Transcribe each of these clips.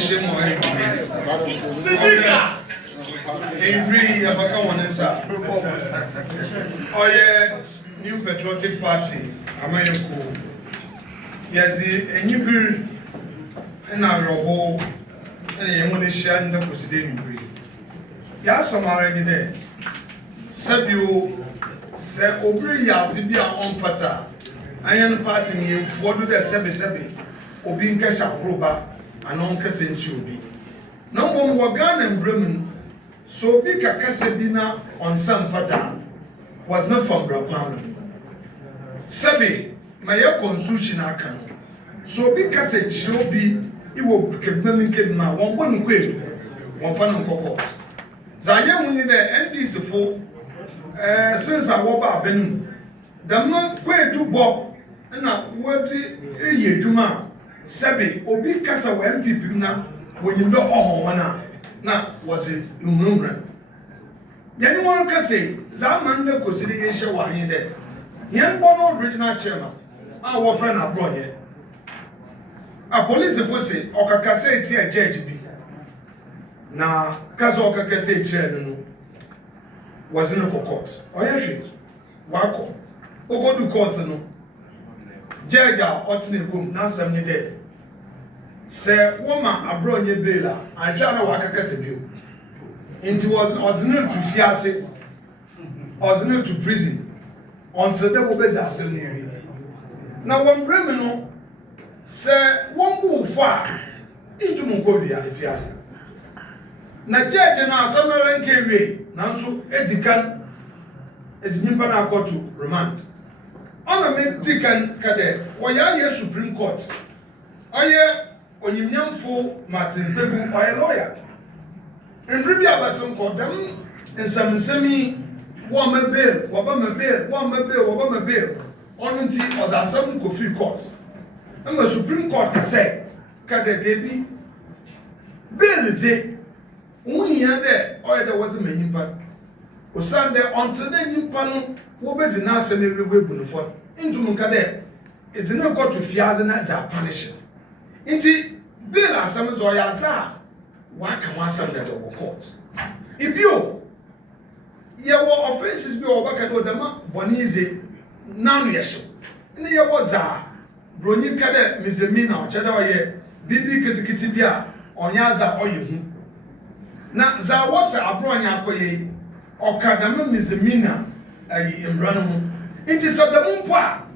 shame on Angry about one is up. Oh, yeah, new Patriotic Party. Am I cool? Yes, and you be in our hole, and you want to share in the proceeding. Yes, I'm already there. Sabio say, Obri Yazibia on Fata. I am parting you for the Sebi, Obin Kasha Roba, and on Cassin Chubi. No one Wagan and Bremen. So big a Casabina on some fata was not from Brapano. Sabi, my consumption akano. So big as a chilobi, it will become ma one quid, one fan cocoa. Zaya winning the NDC for since I walk up in the man quay to Bob and now what ye Juma. Sabi, Obi Casa when people now when you know all one. Na was it umrumra anyone can say zaman na kosiri yeshe wa hin de yen Bono Regional Chairman our friend Abronye a police for say okaka say ti a judge bi na kaso okaka say chair no was in a court oyehwe wako ogodu court no judge a otne boom na sam ni de say woman Abronye Bela and Jana Wakaka Sebio. It was ordinary to fiase, ordinary to prison until they will be assembly. Now, one criminal say one go far into Mongovia if fiase. Na judge and our summer and carry Nansu Etikan is Nimpana court to remand. On a Mexican cadet, or ya Supreme Court. Oh, yeah. Onyimnyamfo Martin Bebu or a lawyer. In Bribia Bason Condemns and some semi one bail, Wabama bail, on until was a seven coffee court. And the Supreme Court can say, Kade Debi bail is it. Only here there, or there was a many part. O Sunday until then, you panel, what was in our scenario weapon for into Munkade. It did not go to Fiazan as a punishment. Inti bill asams or yaza waka wasam that the court. If you your offenses be obaka do dama bonize nanu yesho. Ni ye was a brony kade misdemeanor cheda oye bibi kitikiti bia onyaza oye hu. Na za was Abronye akoye okadama misdemeanor ayi emrano mu. Inti sadamu mpa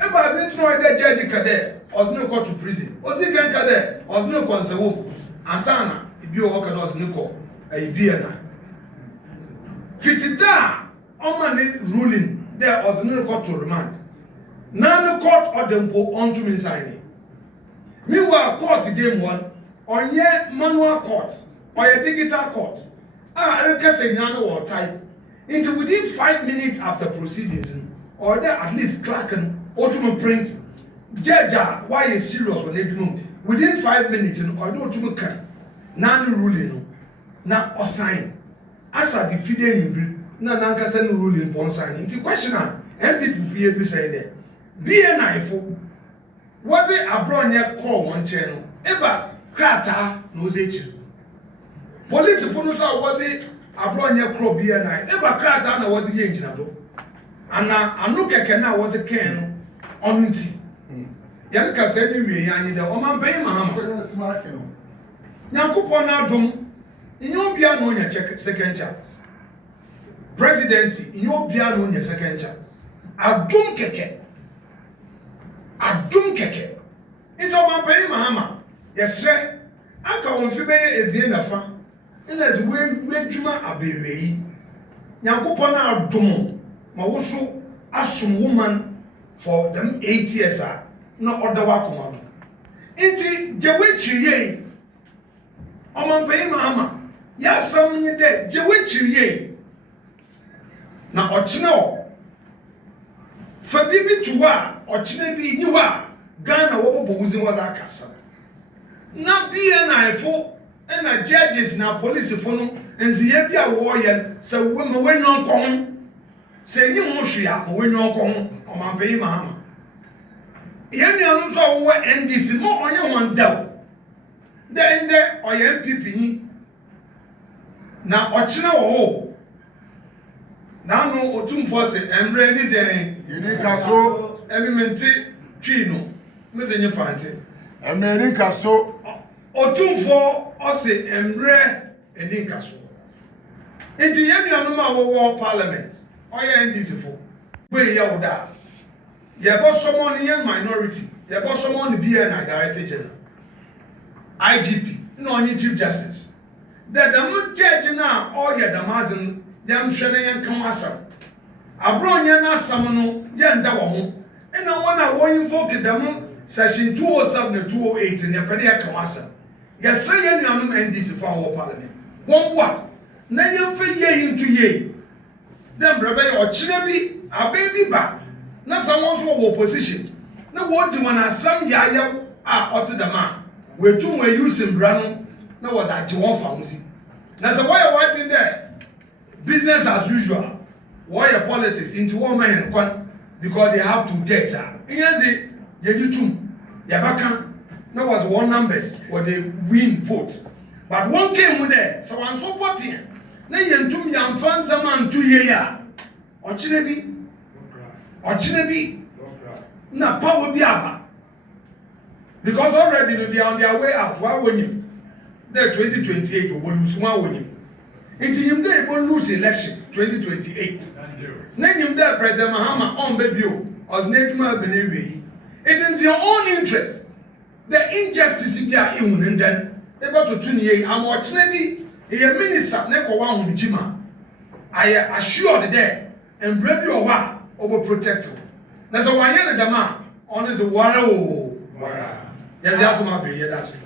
eba zentro de judge kade was no go to prison. Was it can there? Was no concevo. Ansana, if you walk across Nico, a Biana. Fitida, on money ruling, there was no court to remand. None court or them go on to me signing. Meanwhile, court game one, or yet manual court, or a digital court. Erica said none or type. Into within 5 minutes after proceedings, or there at least clerk and ultimate print. Judge, why is serious when they do within 5 minutes in order to make none ruling na or sign as a defeated na nanka send ruling upon signing. It's a question and people fear be say there. Be a knife was it Abronye call one channel ever crata knows it. Police funusa was it Abronye crow be a knife ever crata na was it engine and I look at Kena was a can on it. Yanka said, "You the woman pay Mahama." Yankupon Adum, in your piano, your second chance. Presidency, in your piano, your second chance. Adum keke. It's all my pay Mahama. Yes, sir. I can't feel a bien of fun. And as we Juma Abbey, Yankupon Adum, Mawusu, assume woman for them 8 years. No other wakomado. Inti jewichiriye. Omampe mama. Ya samnye de jewichiriye. Na ochine o. Fa bibi tuwa ochine bi niwa Ghana wobo wuzin was akasa. Na biye na efo na judges na police fo no enziye bia wo ye se we me wenyon kon. Se nyi mo hwea mo wenyon kon omampe mama. Yen ya no so wo NDC mo onye won daw Then there or MPP na ochina wo na no otumfo se embre ni zen Yini so element twi no mezenye fante America so otumfo ose embre eni nkaso enti yenuanu ma wo parliament oya NDC fo we ya woda ye bo someone in minority ye bo someone be na director general IGP no only chief justice that the judge na all your damazin them shene yan kamasa Abronye na samono ye nda wo ho ena wona wo invoke them section 207 and 208 in the pede kamasa yes say yan nuanum NDC for our parliament one wa na ye fe ye into ye them brebe o chire bi abebi ba na someone so wo opposition na wo di wana sam ya ya a otedama we too we use brano na was at one family. Now so why are wiping there? Business as usual. Why are politics into one man because they have to get yes you too yabaka that was one numbers or they win votes. But one came with there so I'm supporting. Na yentum yam fanza man 2 year ochinebi na power bi aba. Because already they are on their way out. Why won him? There 2028 we will lose. Why won him? Until him there will lose election 2028. Then him there President Mahama on baby as Nejma Benewi. It is your own interest. The injustice is there in and then able to 28. I'm watching maybe a minister neko wa humjima. I assured there and brave your wa over protected. That's why I the man on is a warrow. Yes, that's my baby. That's it.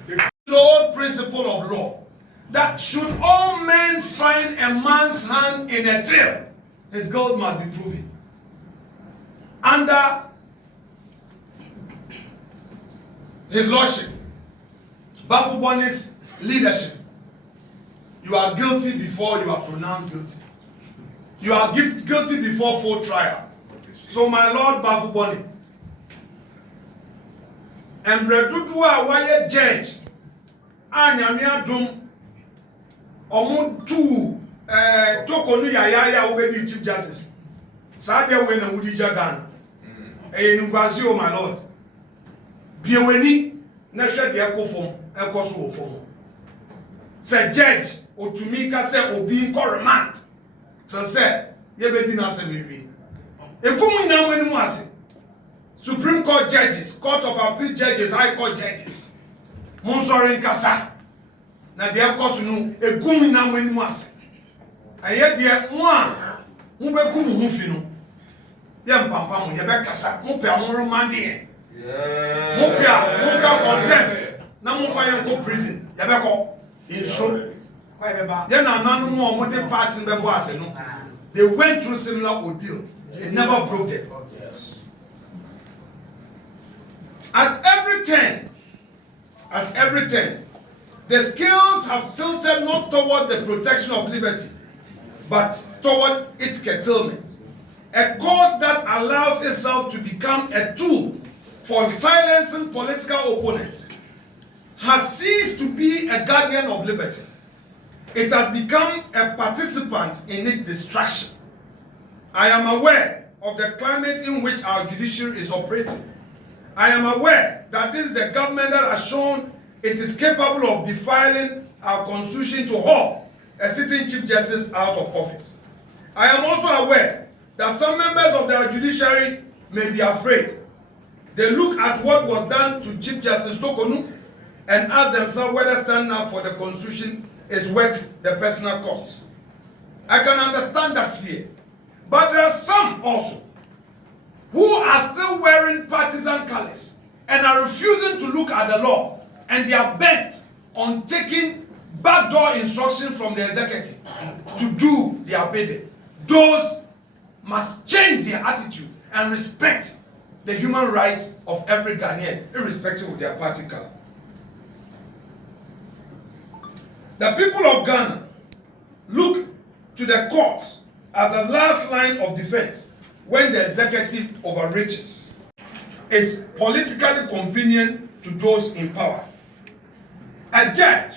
The old principle of law that should all men find a man's hand in a till, his gold must be proven. Under his lordship, Baffoe Abronye's leadership, you are guilty before you are pronounced guilty. You are guilty before full trial. So, my Lord Baffoe Abronye, Embre dudu a waye judge anyame adom omo tu tokonu ya obedi chief justice sadia we na wudi jagan nkwasi o my lord bieweni na hwe de ekofom ekoso wo fom se judge otumika se obi nko remand so se yebedi na se mewi ekumu na wani mu ase Supreme Court judges, Court of Appeal judges, High Court judges. Monsorin kasa. Na dia kosu no egumi na wani mu ase. Aye dia mo a mo be gumu hu fi no. Ye mpampa mo ye be kasa. Mo pe amon remand e. Mo pe mo ka contempt. Na mo fa ye ko prison. Ye be ko inso. Ye na nanu mo de party be bo ase no. They went through similar ordeal. It never broke them. At every turn, the scales have tilted not toward the protection of liberty, but toward its curtailment. A court that allows itself to become a tool for silencing political opponents has ceased to be a guardian of liberty. It has become a participant in its destruction. I am aware of the climate in which our judiciary is operating. I am aware that this is a government that has shown it is capable of defiling our constitution to haul a sitting chief justice out of office. I am also aware that some members of the judiciary may be afraid. They look at what was done to Chief Justice Tokonu and ask themselves whether standing up for the constitution is worth the personal costs. I can understand that fear. But there are some also who are still wearing partisan colors and are refusing to look at the law, and they are bent on taking backdoor instruction from the executive to do their bidding. Those must change their attitude and respect the human rights of every Ghanaian, irrespective of their party color. The people of Ghana look to the courts as a last line of defense when the executive overreaches. It's politically convenient to those in power. A judge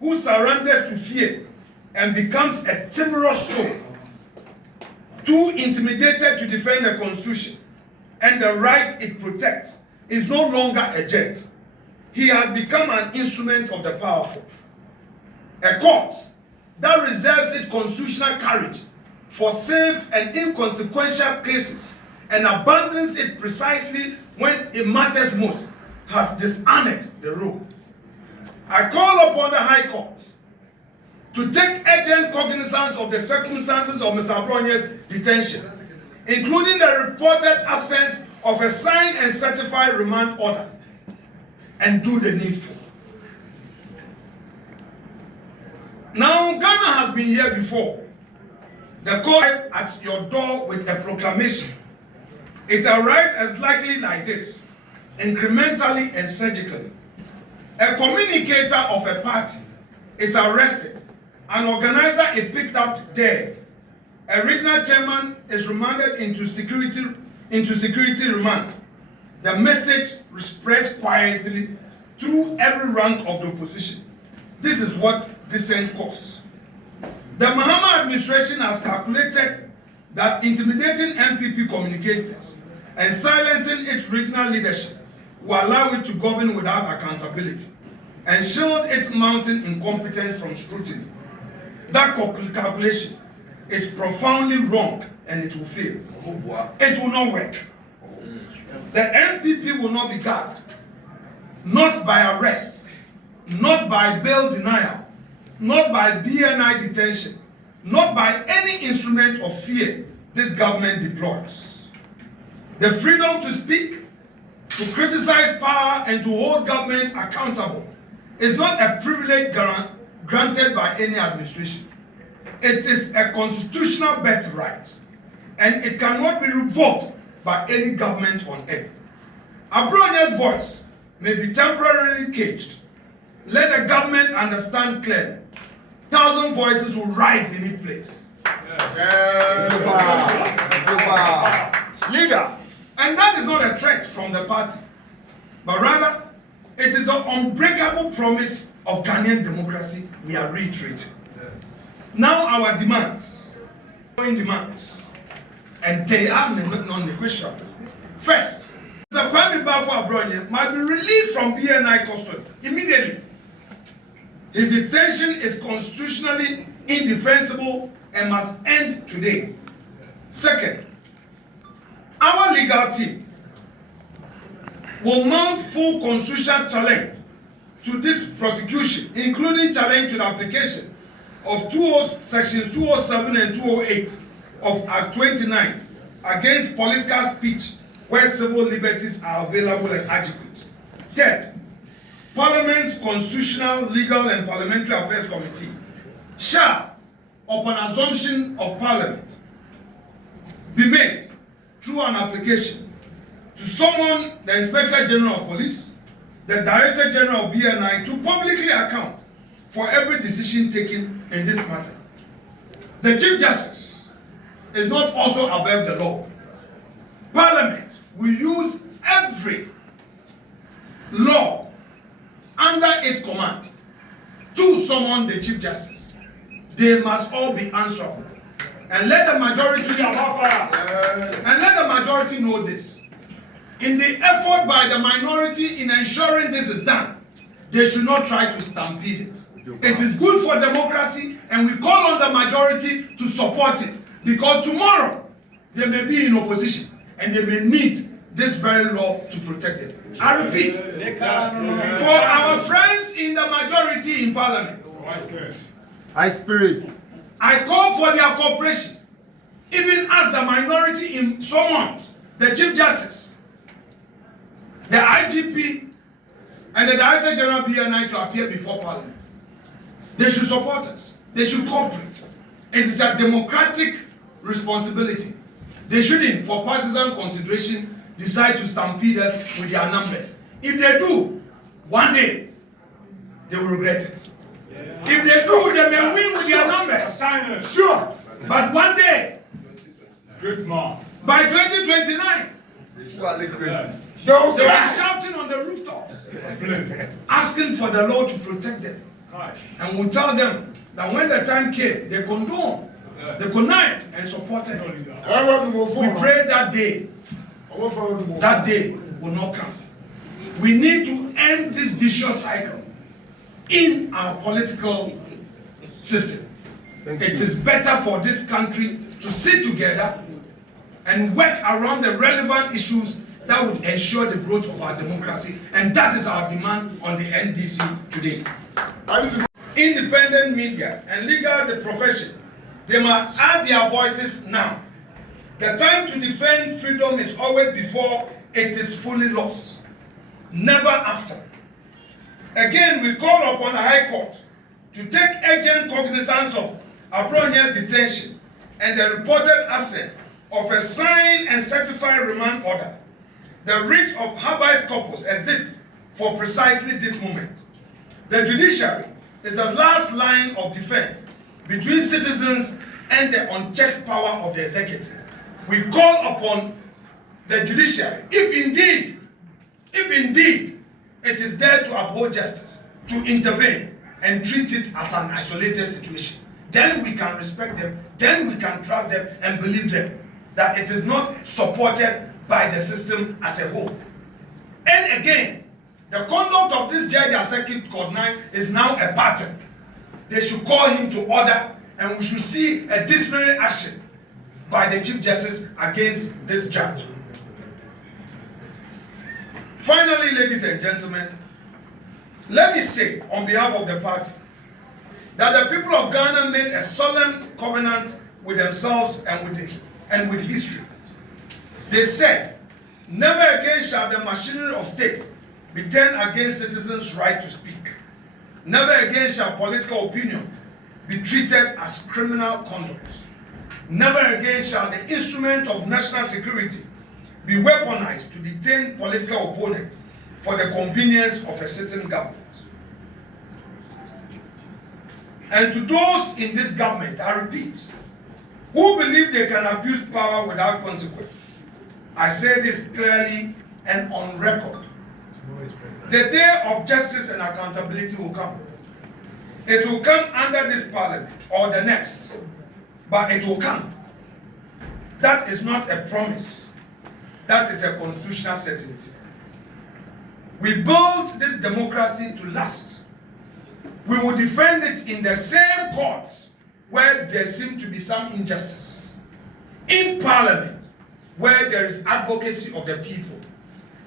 who surrenders to fear and becomes a timorous soul, too intimidated to defend the Constitution and the rights it protects, is no longer a judge. He has become an instrument of the powerful. A court that reserves its constitutional courage for safe and inconsequential cases and abandons it precisely when it matters most has dishonored the rule. I call upon the High Court to take urgent cognizance of the circumstances of Mr. Abronye's detention, including the reported absence of a signed and certified remand order, and do the needful. Now, Ghana has been here before. The court at your door with a proclamation. It arrives as likely like this, incrementally and surgically. A communicator of a party is arrested. An organizer is picked up dead. A regional chairman is remanded into security remand. The message spreads quietly through every rank of the opposition. This is what dissent costs. The Mahama administration has calculated that intimidating MPP communicators and silencing its regional leadership will allow it to govern without accountability and shield its mounting incompetence from scrutiny. That calculation is profoundly wrong and it will fail. It will not work. The MPP will not be gagged, not by arrests, not by bail denial, not by BNI detention, not by any instrument of fear this government deploys. The freedom to speak, to criticize power, and to hold government accountable is not a privilege granted by any administration. It is a constitutional birthright, and it cannot be revoked by any government on earth. Abronye's voice may be temporarily caged. Let the government understand clearly. 1,000 voices will rise in its place. Leader. And that is not a threat from the party, but rather it is an unbreakable promise of Ghanaian democracy we are reiterating. Now our demands, and they are non-negotiable. First, Mr. Kwame Baffoe Abronye must be released from BNI custody immediately. His detention is constitutionally indefensible and must end today. Second, our legal team will mount full constitutional challenge to this prosecution, including challenge to the application of sections 207 and 208 of Act 29 against political speech where civil liberties are available and adequate. Third, Parliament's Constitutional, Legal and Parliamentary Affairs Committee shall, upon assumption of Parliament, be made through an application to summon the Inspector General of Police, the Director General of BNI to publicly account for every decision taken in this matter. The Chief Justice is not also above the law. Parliament will use every law under its command to summon the Chief Justice. They must all be answerable. And let the majority know this. In the effort by the minority in ensuring this is done, they should not try to stampede it. It is good for democracy, and we call on the majority to support it, because tomorrow they may be in opposition and they may need this very law to protect them. I repeat, for our friends in the majority in Parliament, High spirit. I call for their cooperation, even as the minority in summons the Chief Justice, the IGP, and the Director General BNI to appear before Parliament. They should support us. They should cooperate. It is a democratic responsibility. They shouldn't, for partisan consideration, decide to stampede us with their numbers. If they do, one day, they will regret it. If they do, they may win with their numbers. Sure. But one day, Good man. by 2029, You are like crazy. they will be shouting on the rooftops asking for the law to protect them. And we tell them that when the time came, they condoned, they connived and supported it. We pray that day will not come. We need to end this vicious cycle in our political system. It is better for this country to sit together and work around the relevant issues that would ensure the growth of our democracy, and that is our demand on the NDC today. Independent media and the profession, they must add their voices now. The time to defend freedom is always before it is fully lost, never after. Again, we call upon the High Court to take urgent cognizance of Abronye's detention and the reported absence of a signed and certified remand order. The writ of habeas corpus exists for precisely this moment. The judiciary is the last line of defense between citizens and the unchecked power of the executive. We call upon the judiciary, if indeed it is there to uphold justice, to intervene and treat it as an isolated situation. Then we can respect them, then we can trust them and believe them that it is not supported by the system as a whole. And again, the conduct of this judge at Circuit Court 9 is now a pattern. They should call him to order, and we should see a disciplinary action by the Chief Justice against this judge. Finally, ladies and gentlemen, let me say on behalf of the party that the people of Ghana made a solemn covenant with themselves and with history. They said, never again shall the machinery of state be turned against citizens' right to speak. Never again shall political opinion be treated as criminal conduct. Never again shall the instrument of national security be weaponized to detain political opponents for the convenience of a certain government. And to those in this government, I repeat, who believe they can abuse power without consequence, I say this clearly and on record. The day of justice and accountability will come. It will come under this parliament or the next, but it will come. That is not a promise. That is a constitutional certainty. We built this democracy to last. We will defend it in the same courts where there seems to be some injustice. In parliament, where there is advocacy of the people.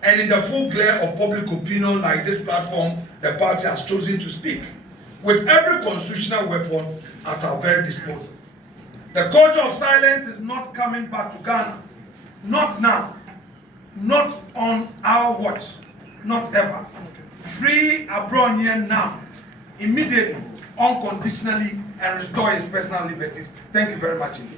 And in the full glare of public opinion like this platform, the party has chosen to speak, with every constitutional weapon at our very disposal. The culture of silence is not coming back to Ghana. Not now. Not on our watch. Not ever. Free Abronye now. Immediately, unconditionally, and restore his personal liberties. Thank you very much indeed.